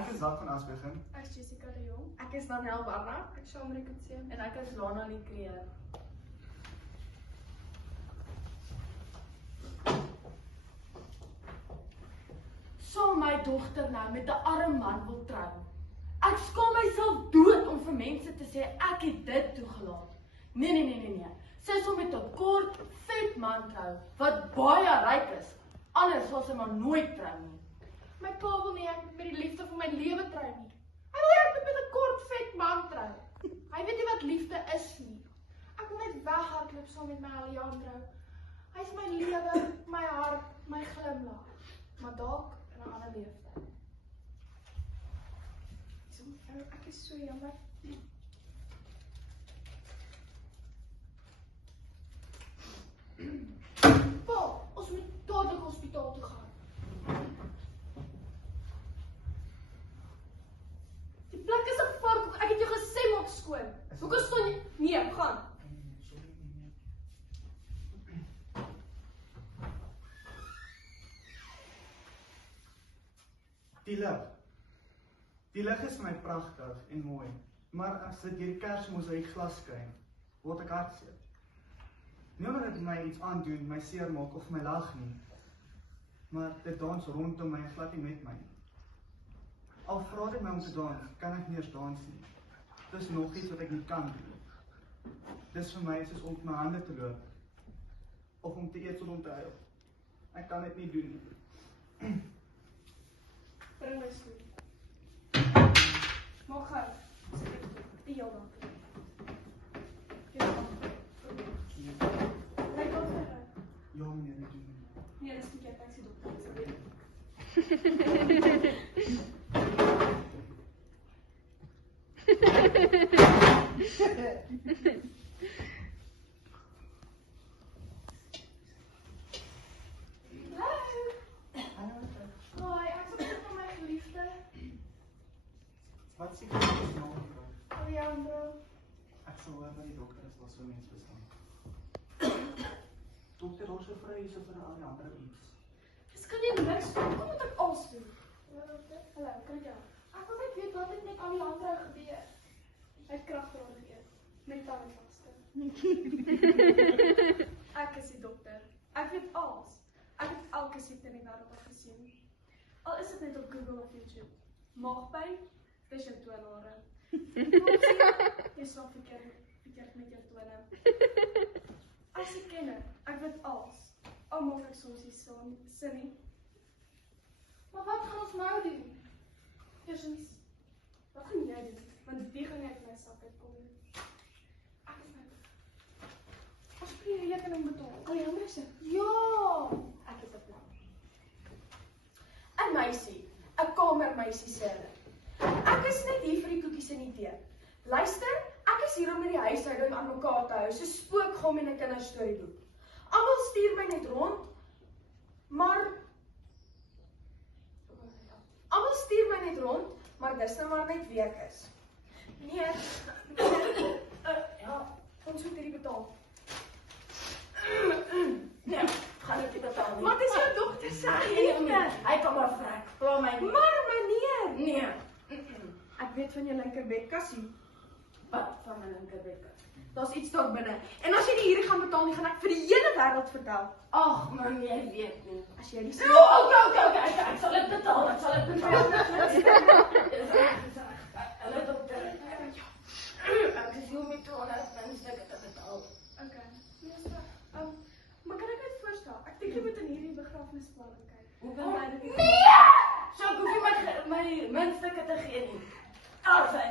Ek is Zak van Asbegin. Ek is Jessica de Jong. Ek is Daniel Barna. Ek is Shamri Kutse. En ek is Lana Lee. Sal my dogter nou met 'n arm man wil trou? Ek skaam myself dood om vir mense te sê ek het dit toegelaat. Nee. Sy sal met 'n kort, vet man trou wat baie ryk is. Anders sal sy maar nooit trou nie. My pa wil nie ek met die liefde van my lewe trou nie. Hy wil ek met 'n kort, vet man trou. Hy weet nie wat liefde is nie. Ek wil net weghardloop saam met my Alejandro. Hy is my lewe, my hart, my glimlag. Maar dalk in 'n ander lewe. Ek is so jammer. Pa, ons moet dadelik hospitaal toe gaan. Die plek is 'n vark. Ek het jou gesê maak skoon. Hoekom staan jy? Nee, gaan. Die lig is my pragtig en mooi, maar as dit deur die kersmosaïek glas skyn, word ek hartseer. Nie omdat dit my iets aandoen, my seer maak of my lag nie, maar dit dans rondom my en glad nie met my nie. Al vra dit my om te dans, kan ek nie eens dans nie. Dis nog iets wat ek nie kan doen. Dis vir my soos om met my hande te loop, of om te eet sonder om te huil. Ek kan dit nie doen nie. Bring my stoel. Maak gou. Die heel dan. Lyk op vir haar. Ja meneer, ek doen nie. Nee, dis nie ek sê dokter. Wat sê jy is nou? Alejandro. Ek sal hoor wat die dokter is, wat so mens bestaan. Dokter, ons vrou hier so vir 'n Alejandro iets. Dis kan nie niks doen. Kom moet ek alles doen. Hallo, kan ek jou? Ek wil net weet wat het met Alejandro gebeur. Hy het kragdraad gegee. Met tandvaste. Ek is die dokter. Ek weet alles. Ek het elke siekte in die wêreld al gesien. Al is dit net op Google of YouTube. Maagpyn, dis jou toonare. Jy stap verkeerd met jou tone. As ek ken, ek weet alles. Al maak ek soms nie sin nie. Maar wat gaan ons nou doen? Eerstens, wat gaan jy doen? Want die gaan ek my sak uitkom doen. Ek is nou. Ons moet die rekening betaal. Alejandro sê, ja, ek het 'n plan. 'n Meisie, 'n kamermeisie sê hulle. Ek is net hier vir die koekies en die tee. Luister, ek is hier om met die huishouding aan mekaar te hou, so spookgom en 'n kinderstorieboek. Almal stuur my net rond, maar dis nou maar net wie ek is. Meneer, ja, ons moet hierdie betaal. Nee, gaan dit nie betaal nie. Maar dis jou dogter se Hy kan maar vrek, vra my nie. Maar meneer, Nee. ek weet van jou linkerbedkassie. Wat van my linkerbedkas? Daar's iets daar binne. En as jy nie hierdie gaan betaal nie, gaan ek vir die hele wêreld vertel. Ag man, jy weet nie. As jy die Okay, ek sal dit betaal, ek sal dit betaal. Hulle dokter. Ek is hier met 200 stukke te betaal. Okay. Maar kan ek net voorstel? Ek dink jy moet in hierdie begrafnisplan kyk. Hoe kan jy dit? Nee! Sou hoef jy my stukke te gee nie. Alsy.